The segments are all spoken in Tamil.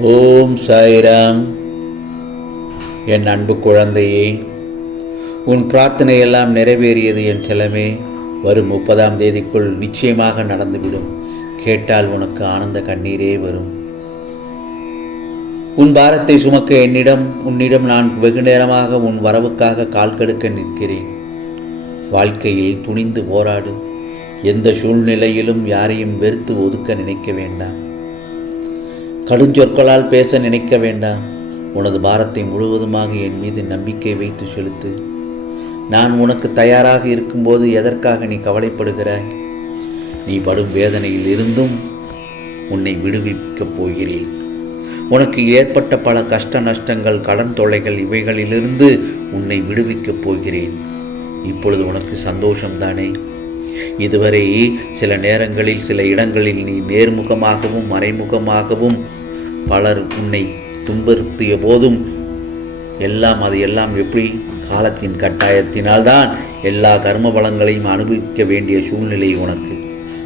ஓம் சாய்ராம். என் அன்பு குழந்தையே உன் பிரார்த்தனையெல்லாம் நிறைவேறியது என் செலமே வரும் முப்பதாம் தேதிக்குள் நிச்சயமாக நடந்துவிடும். கேட்டால் உனக்கு ஆனந்த கண்ணீரே வரும். உன் பாரத்தை சுமக்க என்னிடம் உன்னிடம் நான் வெகு நேரமாக உன் வரவுக்காக கால் கெடுக்க நிற்கிறேன். வாழ்க்கையில் துணிந்து போராடு. எந்த சூழ்நிலையிலும் யாரையும் வெறுத்து ஒதுக்க நினைக்க வேண்டாம். கடுஞ்சொற்களால் பேச நினைக்க வேண்டாம். உனது பாரத்தை முழுவதுமாக என் மீது நம்பிக்கை வைத்து செலுத்து. நான் உனக்கு தயாராக இருக்கும்போது எதற்காக நீ கவலைப்படுகிறாய்? நீ படும் வேதனையில் இருந்தும் உன்னை விடுவிக்கப் போகிறேன். உனக்கு ஏற்பட்ட பல கஷ்ட நஷ்டங்கள் கடன் தொல்லைகள் இவைகளிலிருந்து உன்னை விடுவிக்கப் போகிறேன். இப்பொழுது உனக்கு சந்தோஷம்தானே? இதுவரை சில நேரங்களில் சில இடங்களில் நீ நேர்முகமாகவும் மறைமுகமாகவும் பலர் உன்னை துன்புறுத்திய போதும் எல்லாம் அது எல்லாம் எப்படி? காலத்தின் கட்டாயத்தினால்தான் எல்லா கர்ம பலங்களையும் அனுபவிக்க வேண்டிய சூழ்நிலை உனக்கு.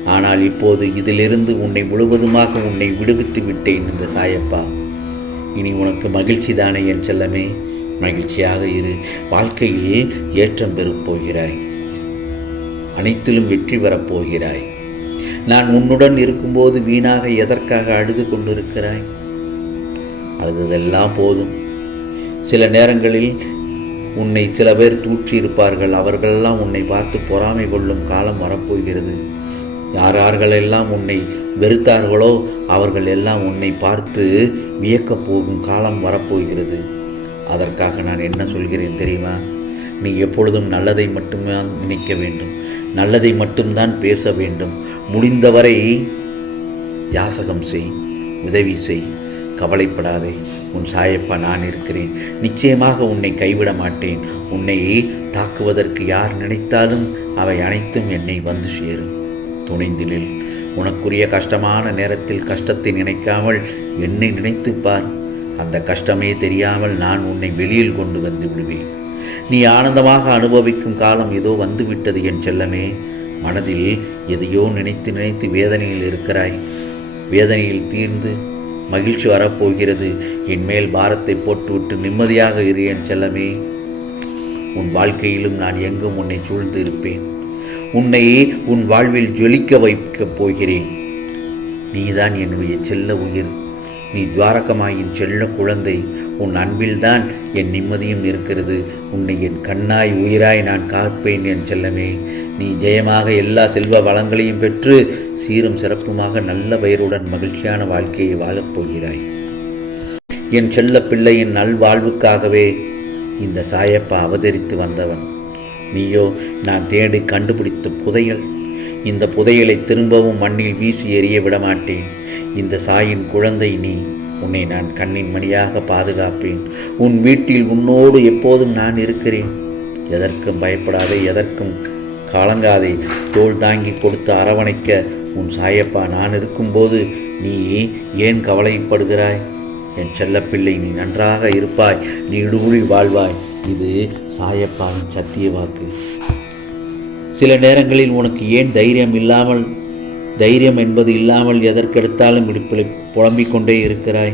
ஆனால் இப்போது இதிலிருந்து உன்னை முழுவதுமாக உன்னை விடுவித்து விட்டேன் இந்த சாயப்பா. இனி உனக்கு மகிழ்ச்சி தானே என் செல்லமே? மகிழ்ச்சியாக இரு. வாழ்க்கையில் ஏற்றம் பெறப் போகிறாய். அனைத்திலும் வெற்றி பெறப் போகிறாய். நான் உன்னுடன் இருக்கும்போது வீணாக எதற்காக அழுது கொண்டிருக்கிறாய்? அழுததெல்லாம் போதும். சில நேரங்களில் உன்னை சில பேர் தூற்றியிருப்பார்கள். அவர்களெல்லாம் உன்னை பார்த்து பொறாமை கொள்ளும் காலம் வரப்போகிறது. யார் யார்களெல்லாம் உன்னை வெறுத்தார்களோ அவர்கள் எல்லாம் உன்னை பார்த்து வியக்கப் போகும் காலம் வரப்போகிறது. அதற்காக நான் என்ன சொல்கிறேன் தெரியுமா? நீ எப்பொழுதும் நல்லதை மட்டுமே நினைக்க வேண்டும். நல்லதை மட்டும்தான் பேச வேண்டும். முடிந்தவரை யாசகம் செய் உதவி செய். கவலைப்படாதே. உன் சாயப்பா நான் இருக்கிறேன். நிச்சயமாக உன்னை கைவிட மாட்டேன். உன்னை தாக்குவதற்கு யார் நினைத்தாலும் அவை அனைத்தும் என்னை வந்து சேரும். துணைந்திலில். உனக்குரிய கஷ்டமான நேரத்தில் கஷ்டத்தை நினைக்காமல் என்னை நினைத்து பார். அந்த கஷ்டமே தெரியாமல் நான் உன்னை வெளியில் கொண்டு வந்து விடுவேன். நீ ஆனந்தமாக அனுபவிக்கும் காலம் ஏதோ வந்துவிட்டது என் செல்லமே. மனதில் எதையோ நினைத்து நினைத்து வேதனையில் இருக்கிறாய். வேதனையில் தீர்ந்து மகிழ்ச்சி வரப்போகிறது. என் மேல் பாரத்தை போட்டுவிட்டு நிம்மதியாக இரு என் செல்லமே. உன் வாழ்க்கையிலும் நான் எங்கும் உன்னை சூழ்ந்து இருப்பேன் உன்னை உன் வாழ்வில் ஜொலிக்க வைக்கப் போகிறேன். நீதான் என்னுடைய செல்ல உயிர். நீ துவாரகமாயின் செல்ல குழந்தை. உன் அன்பில்தான் என் நிம்மதியும் இருக்கிறது. உன்னை என் கண்ணாய் உயிராய் நான் காப்பேன் என் செல்லமே. நீ ஜெயமாக எல்லா செல்வ வளங்களையும் பெற்று சீரும் சிறப்புமாக நல்ல பெயருடன் மகிழ்ச்சியான வாழ்க்கையை வாழப் போகிறாய். என் செல்ல பிள்ளையின் நல்வாழ்வுக்காகவே இந்த சாயப்பா அவதரித்து வந்தவன். நீயோ நான் தேடி கண்டுபிடித்த புதையல். இந்த புதையலை திரும்பவும் மண்ணில் வீசி எறிய விடமாட்டேன். இந்த சாயின் குழந்தை நீ. உன்னை நான் கண்ணின் மணியாக பாதுகாப்பேன். உன் வீட்டில் உன்னோடு எப்போதும் நான் இருக்கிறேன். எதற்கும் பயப்படாதே எதற்கும் கலங்காதே. தோள் தாங்கி கொடுத்து அரவணைக்க உன் சாயப்பா நான் இருக்கும்போது நீ ஏன் கவலைப்படுகிறாய்? என் செல்லப்பிள்ளை நீ நன்றாக இருப்பாய். நீ இடுகுழி வாழ்வாய். இது சாயப்பாவின் சத்திய வாக்கு. சில நேரங்களில் உனக்கு ஏன் தைரியம் இல்லாமல் தைரியம் என்பது இல்லாமல் எதற்கெடுத்தாலும் இடுப்பில் புலம்பிக் கொண்டே இருக்கிறாய்.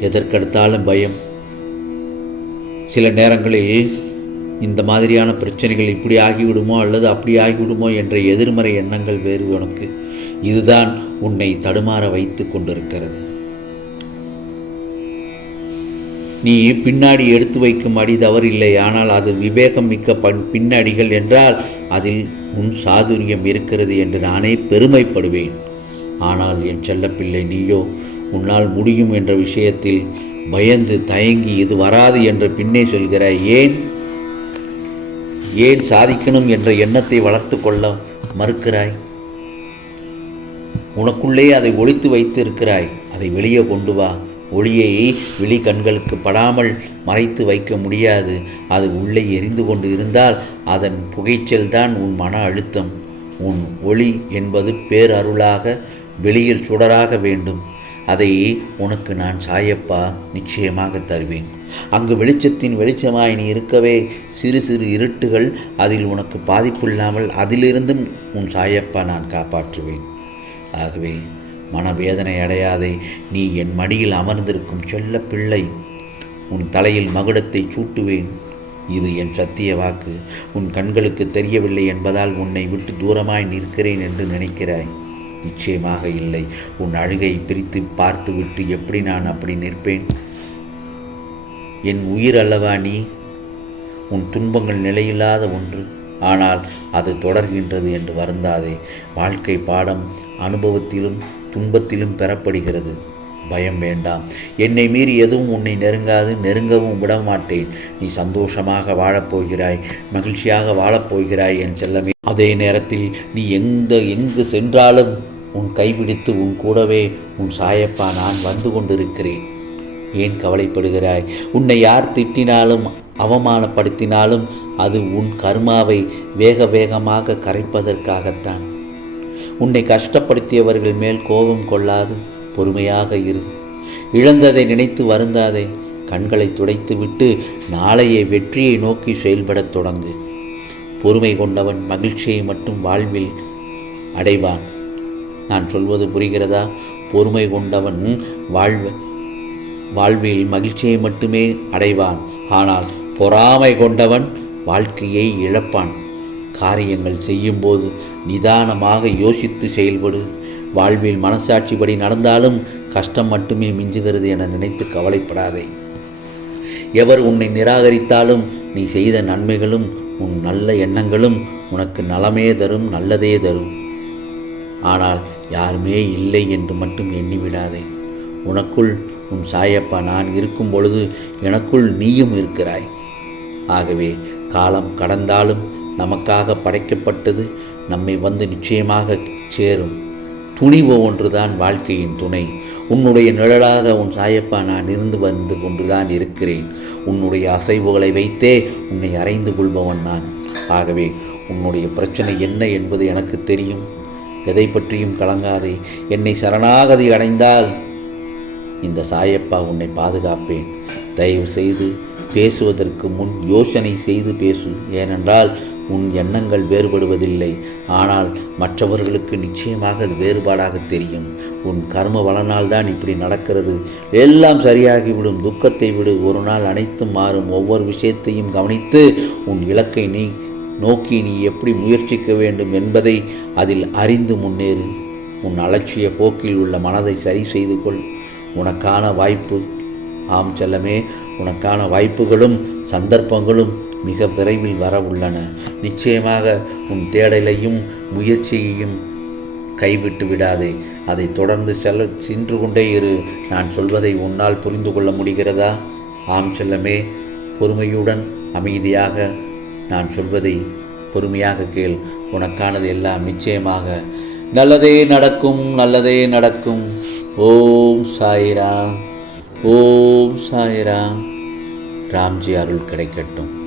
எதற்கெடுத்தாலும் பயம். சில நேரங்களில் இந்த மாதிரியான பிரச்சனைகள் இப்படி ஆகிவிடுமோ அல்லது அப்படி ஆகிவிடுமோ என்ற எதிர்மறை எண்ணங்கள் வேறு உனக்கு. இதுதான் உன்னை தடுமாற வைத்து கொண்டிருக்கிறது. நீ பின்னாடி எடுத்து வைக்கும் அடி தவறில்லை ஆனால் அது விவேகம் மிக்க பண் பின்னடிகள் என்றால் அதில் உன் சாதுரியம் இருக்கிறது என்று நானே பெருமைப்படுவேன். ஆனால் என் செல்லப்பிள்ளை நீயோ உன்னால் முடியும் என்ற விஷயத்தில் பயந்து தயங்கி இது வராது என்று பின்னே சொல்கிறாய். ஏன்? ஏன் சாதிக்கணும் என்ற எண்ணத்தை வளர்த்து கொள்ள மறுக்கிறாய்? உனக்குள்ளே அதை ஒழித்து வைத்து இருக்கிறாய் அதை வெளியே கொண்டு வா. ஒளியை விழி கண்களுக்கு படாமல் மறைத்து வைக்க முடியாது. அது உள்ளே எரிந்து கொண்டு இருந்தால் அதன் புகைச்சல்தான் உன் மன அழுத்தம். உன் ஒளி என்பது பேரருளாக வெளியில் சுடராக வேண்டும். அதை உனக்கு நான் சாயப்பா நிச்சயமாக தருவேன். அங்கு வெளிச்சத்தின் வெளிச்சமாய் நீ இருக்கவே சிறு சிறு இருட்டுகள் அதில் உனக்கு பாதிப்பில்லாமல் அதிலிருந்தும் உன் சாயப்பா நான் காப்பாற்றுவேன். ஆகவே மனவேதனை அடையாதே நீ என் மடியில் அமர்ந்திருக்கும் செல்ல பிள்ளை. உன் தலையில் மகுடத்தை சூட்டுவேன். இது என் சத்திய வாக்கு. உன் கண்களுக்கு தெரியவில்லை என்பதால் உன்னை விட்டு தூரமாய் நிற்கிறேன் என்று நினைக்கிறாய். நிச்சயமாக இல்லை. உன் அழுகை பிரித்து பார்த்துவிட்டு எப்படி நான் அப்படி நிற்பேன்? என் உயிர் அல்லவா நீ? உன் துன்பங்கள் நிலையில்லாத ஒன்று. ஆனால் அது தொடர்கின்றது என்று வருந்தாதே. வாழ்க்கை பாடம் அனுபவத்திலும் துன்பத்திலும் பெறப்படுகிறது. பயம் வேண்டாம். என்னை மீறி எதுவும் உன்னை நெருங்காது நெருங்கவும் விடமாட்டேன். நீ சந்தோஷமாக வாழப்போகிறாய் மகிழ்ச்சியாக வாழப்போகிறாய் என் செல்லமே. அதே நேரத்தில் நீ எந்த எங்கு சென்றாலும் உன் கைபிடித்து உன் கூடவே உன் சாயப்பா நான் வந்து கொண்டிருக்கிறேன். ஏன் கவலைப்படுகிறாய்? உன்னை யார் திட்டினாலும் அவமானப்படுத்தினாலும் அது உன் கர்மாவை வேக வேகமாக கரைப்பதற்காகத்தான். உன்னை கஷ்டப்படுத்தியவர்கள் மேல் கோபம் கொள்ளாது பொறுமையாக இரு. இழந்ததை நினைத்து வருந்தாதே கண்களை துடைத்துவிட்டு நாளைய வெற்றியை நோக்கி செயல்படத் தொடங்கு. பொறுமை கொண்டவன் மகிழ்ச்சியை மட்டும் வாழ்வில் அடைவான். நான் சொல்வது புரிகிறதா? பொறுமை கொண்டவன் வாழ்வு வாழ்வில் மகிழ்ச்சியை மட்டுமே அடைவான். ஆனால் பொறாமை கொண்டவன் வாழ்க்கையை இழப்பான். காரியங்கள் செய்யும்போது நிதானமாக யோசித்து செயல்படு. வாழ்வில் மனசாட்சிப்படி நடந்தாலும் கஷ்டம் மட்டுமே மிஞ்சுகிறது என நினைத்து கவலைப்படாதே. எவர் உன்னை நிராகரித்தாலும் நீ செய்த நன்மைகளும் உன் நல்ல எண்ணங்களும் உனக்கு நலமே தரும் நல்லதே தரும். ஆனால் யாருமே இல்லை என்று மட்டும் எண்ணிவிடாதே. உனக்குள் உன் சாயப்பா நான் இருக்கும் பொழுது எனக்குள் நீயும் இருக்கிறாய். ஆகவே காலம் கடந்தாலும் நமக்காக படைக்கப்பட்டது நம்மை வந்து நிச்சயமாக சேரும். துணிவு ஒன்றுதான் வாழ்க்கையின் துணை. உன்னுடைய நிழலாக உன் சாயப்பா நான் இருந்து வந்து கொண்டுதான் இருக்கிறேன். உன்னுடைய அசைவுகளை வைத்தே உன்னை அறைந்து கொள்பவன் நான். ஆகவே உன்னுடைய பிரச்சனை என்ன என்பது எனக்கு தெரியும். எதை பற்றியும் கலங்காதே. என்னை சரணாகதி அடைந்தால் இந்த சாயப்பா உன்னை பாதுகாப்பேன். தயவு செய்து பேசுவதற்கு முன் யோசனை செய்து பேசு. ஏனென்றால் உன் எண்ணங்கள் வேறுபடுவதில்லை. ஆனால் மற்றவர்களுக்கு நிச்சயமாக அது வேறுபாடாக தெரியும். உன் கர்ம வளனால் தான் இப்படி நடக்கிறது. எல்லாம் சரியாகிவிடும். துக்கத்தை விடு. ஒரு நாள் அனைத்தும் மாறும். ஒவ்வொரு விஷயத்தையும் கவனித்து உன் இலக்கை நீ நோக்கி நீ எப்படி முயற்சிக்க வேண்டும் என்பதை அதில் அறிந்து முன்னேறு. உன் அலட்சிய போக்கில் உள்ள மனதை சரி செய்து கொள். உனக்கான வாய்ப்பு. ஆம் செல்லமே. உனக்கான வாய்ப்புகளும் சந்தர்ப்பங்களும் மிக விரைவில் வர உள்ளன. நிச்சயமாக உன் தேடலையும் முயற்சியையும் கைவிட்டு விடாதே. அதை தொடர்ந்து செல்ல சென்று கொண்டே இரு. நான் சொல்வதை உன்னால் புரிந்து கொள்ள முடிகிறதா? ஆம் செல்லமே. பொறுமையுடன் அமைதியாக நான் சொல்வதை பொறுமையாக கேள். உனக்கானது எல்லாம் நிச்சயமாக. நல்லதே நடக்கும் நல்லதே நடக்கும். ஓம் சாயிரா. ஓம் சாயிரா. ராம்ஜி அருள் கிடைக்கட்டும்.